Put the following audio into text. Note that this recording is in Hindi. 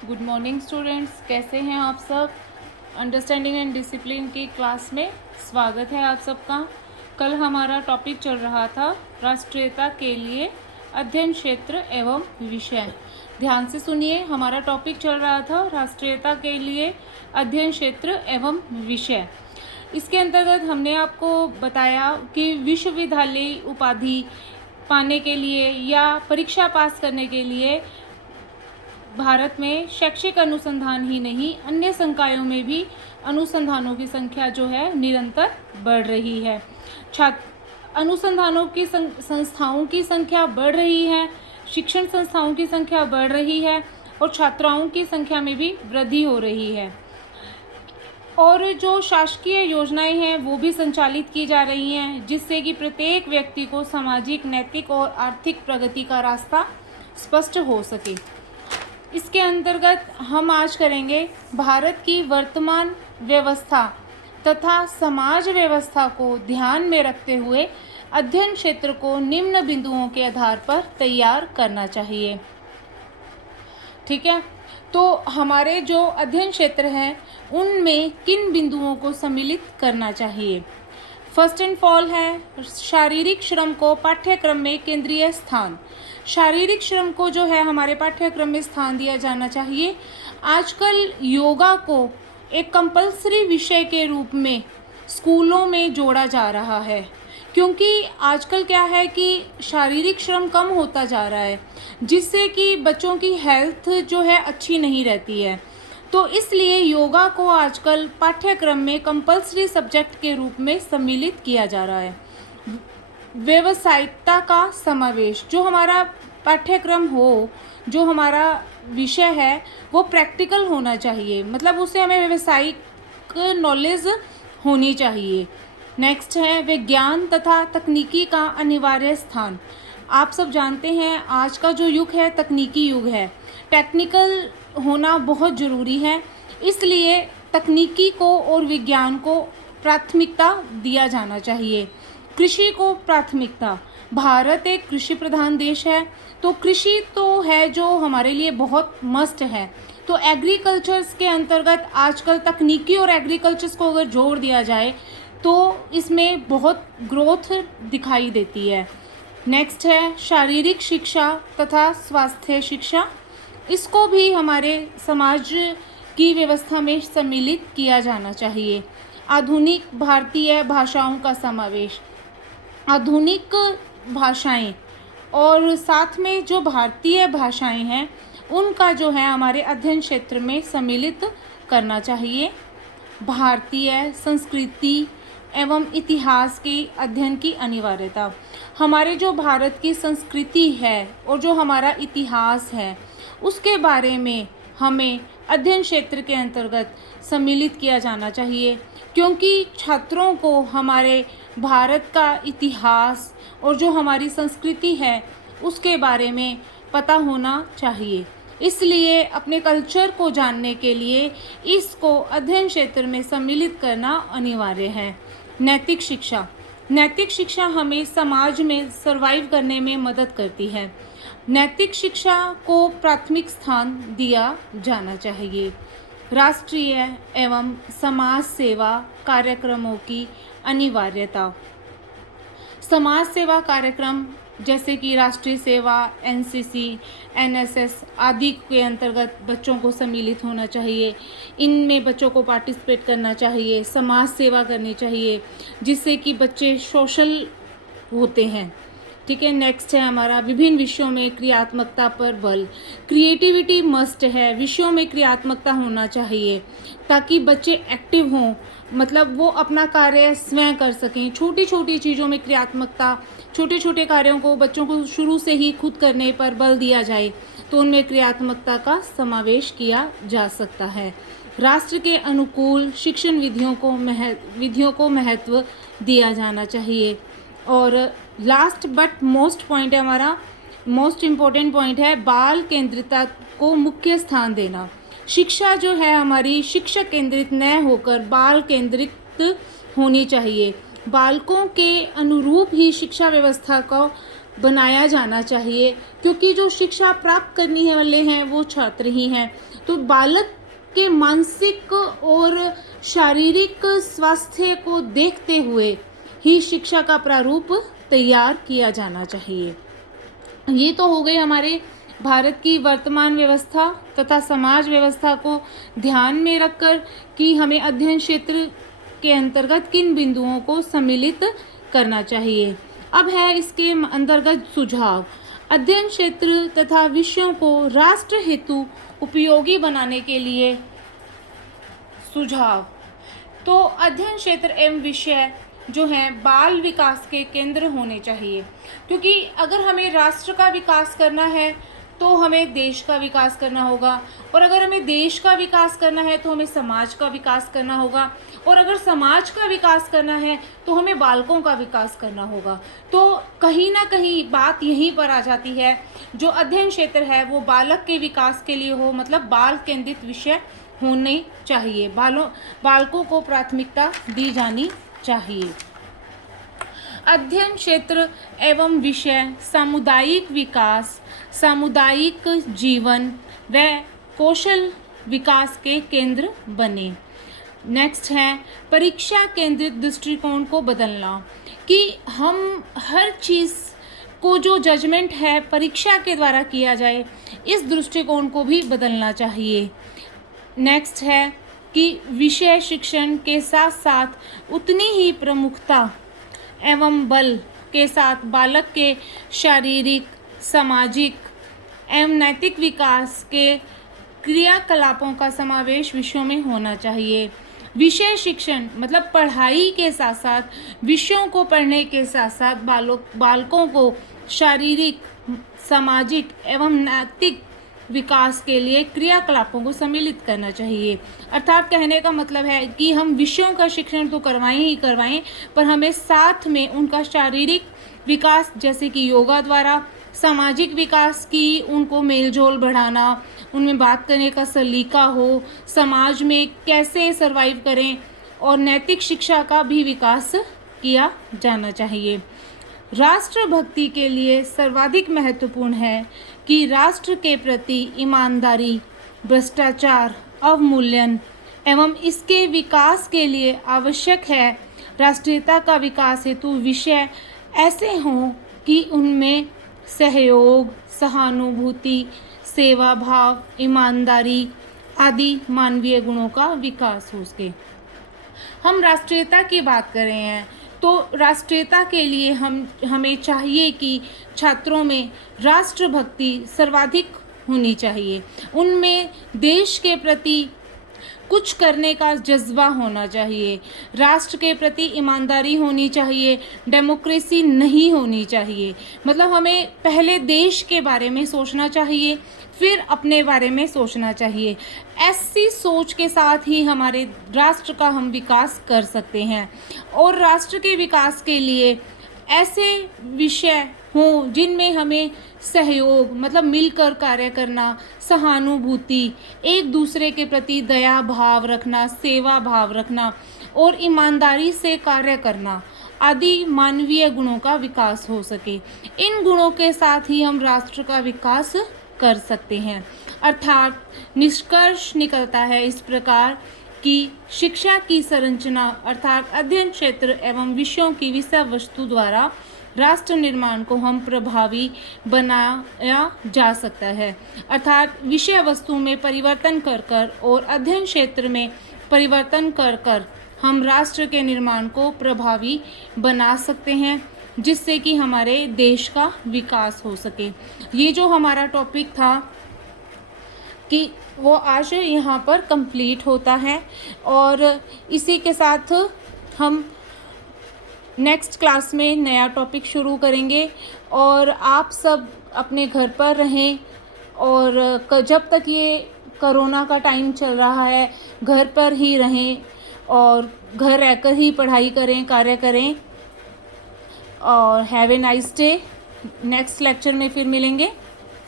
गुड मॉर्निंग स्टूडेंट्स, कैसे हैं आप सब। अंडरस्टैंडिंग एंड डिसिप्लिन की क्लास में स्वागत है आप सबका। कल हमारा टॉपिक चल रहा था राष्ट्रीयता के लिए अध्ययन क्षेत्र एवं विषय। ध्यान से सुनिए, हमारा टॉपिक चल रहा था राष्ट्रीयता के लिए अध्ययन क्षेत्र एवं विषय। इसके अंतर्गत हमने आपको बताया कि विश्वविद्यालय उपाधि पाने के लिए या परीक्षा पास करने के लिए भारत में शैक्षिक अनुसंधान ही नहीं, अन्य संकायों में भी अनुसंधानों की संख्या जो है निरंतर बढ़ रही है। अनुसंधानों की संस्थाओं की संख्या बढ़ रही है, शिक्षण संस्थाओं की संख्या बढ़ रही है और छात्राओं की संख्या में भी वृद्धि हो रही है। और जो शासकीय योजनाएं हैं वो भी संचालित की जा रही हैं, जिससे कि प्रत्येक व्यक्ति को सामाजिक, नैतिक और आर्थिक प्रगति का रास्ता स्पष्ट हो सके। इसके अंतर्गत हम आज करेंगे भारत की वर्तमान व्यवस्था तथा समाज व्यवस्था को ध्यान में रखते हुए अध्ययन क्षेत्र को निम्न बिंदुओं के आधार पर तैयार करना चाहिए। ठीक है, तो हमारे जो अध्ययन क्षेत्र हैं उनमें किन बिंदुओं को सम्मिलित करना चाहिए। फर्स्ट एंड ऑल है शारीरिक श्रम को पाठ्यक्रम में केंद्रीय स्थान। शारीरिक श्रम को जो है हमारे पाठ्यक्रम में स्थान दिया जाना चाहिए। आजकल योगा को एक कंपल्सरी विषय के रूप में स्कूलों में जोड़ा जा रहा है, क्योंकि आजकल क्या है कि शारीरिक श्रम कम होता जा रहा है, जिससे कि बच्चों की हेल्थ जो है अच्छी नहीं रहती है। तो इसलिए योगा को आजकल पाठ्यक्रम में कंपल्सरी सब्जेक्ट के रूप में सम्मिलित किया जा रहा है। व्यावसायिकता का समावेश, जो हमारा पाठ्यक्रम हो, जो हमारा विषय है वो प्रैक्टिकल होना चाहिए, मतलब उससे हमें व्यावसायिक नॉलेज होनी चाहिए। नेक्स्ट है विज्ञान तथा तकनीकी का अनिवार्य स्थान। आप सब जानते हैं आज का जो युग है तकनीकी युग है, टेक्निकल होना बहुत ज़रूरी है, इसलिए तकनीकी को और विज्ञान को प्राथमिकता दिया जाना चाहिए। कृषि को प्राथमिकता, भारत एक कृषि प्रधान देश है, तो कृषि तो है जो हमारे लिए बहुत मस्ट है। तो एग्रीकल्चर्स के अंतर्गत आजकल तकनीकी और एग्रीकल्चर्स को अगर जोड़ दिया जाए तो इसमें बहुत ग्रोथ दिखाई देती है। नेक्स्ट है शारीरिक शिक्षा तथा स्वास्थ्य शिक्षा। इसको भी हमारे समाज की व्यवस्था में सम्मिलित किया जाना चाहिए। आधुनिक भारतीय भाषाओं का समावेश, आधुनिक भाषाएं और साथ में जो भारतीय भाषाएं हैं उनका जो है हमारे अध्ययन क्षेत्र में सम्मिलित करना चाहिए। भारतीय संस्कृति एवं इतिहास के अध्ययन की अनिवार्यता, हमारे जो भारत की संस्कृति है और जो हमारा इतिहास है उसके बारे में हमें अध्ययन क्षेत्र के अंतर्गत सम्मिलित किया जाना चाहिए, क्योंकि छात्रों को हमारे भारत का इतिहास और जो हमारी संस्कृति है उसके बारे में पता होना चाहिए। इसलिए अपने कल्चर को जानने के लिए इसको अध्ययन क्षेत्र में सम्मिलित करना अनिवार्य है। नैतिक शिक्षा, नैतिक शिक्षा हमें समाज में सर्वाइव करने में मदद करती है। नैतिक शिक्षा को प्राथमिक स्थान दिया जाना चाहिए। राष्ट्रीय एवं समाज सेवा कार्यक्रमों की अनिवार्यता, समाज सेवा कार्यक्रम जैसे कि राष्ट्रीय सेवा, एनसीसी, एनएसएस आदि के अंतर्गत बच्चों को सम्मिलित होना चाहिए। इनमें बच्चों को पार्टिसिपेट करना चाहिए, समाज सेवा करनी चाहिए, जिससे कि बच्चे सोशल होते हैं। ठीक है, नेक्स्ट है हमारा विभिन्न विषयों में क्रियात्मकता पर बल। क्रिएटिविटी मस्ट है, विषयों में क्रियात्मकता होना चाहिए ताकि बच्चे एक्टिव हों, मतलब वो अपना कार्य स्वयं कर सकें। छोटी छोटी चीज़ों में क्रियात्मकता, छोटे छोटे कार्यों को बच्चों को शुरू से ही खुद करने पर बल दिया जाए तो उनमें क्रियात्मकता का समावेश किया जा सकता है। राष्ट्र के अनुकूल शिक्षण विधियों को महत्व दिया जाना चाहिए। और लास्ट बट मोस्ट पॉइंट है हमारा, मोस्ट इम्पोर्टेंट पॉइंट है बाल केंद्रितता को मुख्य स्थान देना। शिक्षा जो है हमारी शिक्षक केंद्रित न होकर बाल केंद्रित होनी चाहिए। बालकों के अनुरूप ही शिक्षा व्यवस्था को बनाया जाना चाहिए, क्योंकि जो शिक्षा प्राप्त करने वाले हैं वो छात्र ही हैं। तो बालक के मानसिक और शारीरिक स्वास्थ्य को देखते हुए ही शिक्षा का प्रारूप तैयार किया जाना चाहिए। ये तो हो गए हमारे भारत की वर्तमान व्यवस्था तथा समाज व्यवस्था को ध्यान में रखकर कि हमें अध्ययन क्षेत्र के अंतर्गत किन बिंदुओं को सम्मिलित करना चाहिए। अब है इसके अंतर्गत सुझाव। अध्ययन क्षेत्र तथा विषयों को राष्ट्र हेतु उपयोगी बनाने के लिए सुझाव। तो अध्ययन क्षेत्र एवं विषय जो हैं बाल विकास के केंद्र होने चाहिए, क्योंकि अगर हमें राष्ट्र का विकास करना है तो हमें देश का विकास करना होगा, और अगर हमें देश का विकास करना है तो हमें समाज का विकास करना होगा, और अगर समाज का विकास करना है तो हमें बालकों का विकास करना होगा। तो कहीं ना कहीं बात यहीं पर आ जाती है, जो अध्ययन क्षेत्र है वो बालक के विकास के लिए हो, मतलब बाल केंद्रित विषय होने चाहिए, बालकों को प्राथमिकता दी जानी चाहिए। अध्ययन क्षेत्र एवं विषय सामुदायिक विकास, सामुदायिक जीवन व कौशल विकास के केंद्र बने। नेक्स्ट है परीक्षा केंद्रित दृष्टिकोण को बदलना, कि हम हर चीज़ को जो जजमेंट है परीक्षा के द्वारा किया जाए, इस दृष्टिकोण को भी बदलना चाहिए। नेक्स्ट है कि विषय शिक्षण के साथ साथ उतनी ही प्रमुखता एवं बल के साथ बालक के शारीरिक, सामाजिक एवं नैतिक विकास के क्रियाकलापों का समावेश विषयों में होना चाहिए। विषय शिक्षण मतलब पढ़ाई के साथ साथ विषयों को पढ़ने के साथ साथ बालकों को शारीरिक, सामाजिक एवं नैतिक विकास के लिए क्रियाकलापों को सम्मिलित करना चाहिए। अर्थात कहने का मतलब है कि हम विषयों का शिक्षण तो करवाएं ही करवाएं, पर हमें साथ में उनका शारीरिक विकास जैसे कि योगा द्वारा, सामाजिक विकास की उनको मेलजोल बढ़ाना, उनमें बात करने का सलीका हो, समाज में कैसे सरवाइव करें, और नैतिक शिक्षा का भी विकास किया जाना चाहिए। राष्ट्रभक्ति के लिए सर्वाधिक महत्वपूर्ण है कि राष्ट्र के प्रति ईमानदारी, भ्रष्टाचार, अवमूल्यन एवं इसके विकास के लिए आवश्यक है राष्ट्रीयता का विकास हेतु विषय ऐसे हों कि उनमें सहयोग, सहानुभूति, सेवा भाव, ईमानदारी आदि मानवीय गुणों का विकास हो सके। हम राष्ट्रीयता की बात कर रहे हैं, तो राष्ट्रीयता के लिए हमें चाहिए कि छात्रों में राष्ट्रभक्ति सर्वाधिक होनी चाहिए, उनमें देश के प्रति कुछ करने का जज्बा होना चाहिए, राष्ट्र के प्रति ईमानदारी होनी चाहिए, डेमोक्रेसी नहीं होनी चाहिए। मतलब हमें पहले देश के बारे में सोचना चाहिए, फिर अपने बारे में सोचना चाहिए। ऐसी सोच के साथ ही हमारे राष्ट्र का हम विकास कर सकते हैं, और राष्ट्र के विकास के लिए ऐसे विषय हों जिनमें हमें सहयोग मतलब मिलकर कार्य करना, सहानुभूति, एक दूसरे के प्रति दया भाव रखना, सेवा भाव रखना और ईमानदारी से कार्य करना आदि मानवीय गुणों का विकास हो सके। इन गुणों के साथ ही हम राष्ट्र का विकास कर सकते हैं। अर्थात निष्कर्ष निकलता है इस प्रकार कि शिक्षा की संरचना अर्थात अध्ययन क्षेत्र एवं विषयों की विषय वस्तु द्वारा राष्ट्र निर्माण को हम प्रभावी बनाया जा सकता है। अर्थात विषय वस्तु में परिवर्तन कर कर और अध्ययन क्षेत्र में परिवर्तन कर कर हम राष्ट्र के निर्माण को प्रभावी बना सकते हैं, जिससे कि हमारे देश का विकास हो सके। ये जो हमारा टॉपिक था कि वो आज यहाँ पर कंप्लीट होता है, और इसी के साथ हम नेक्स्ट क्लास में नया टॉपिक शुरू करेंगे। और आप सब अपने घर पर रहें, और जब तक ये कोरोना का टाइम चल रहा है घर पर ही रहें और घर रहकर ही पढ़ाई करें, कार्य करें। और have a nice day. Next lecture में फिर मिलेंगे।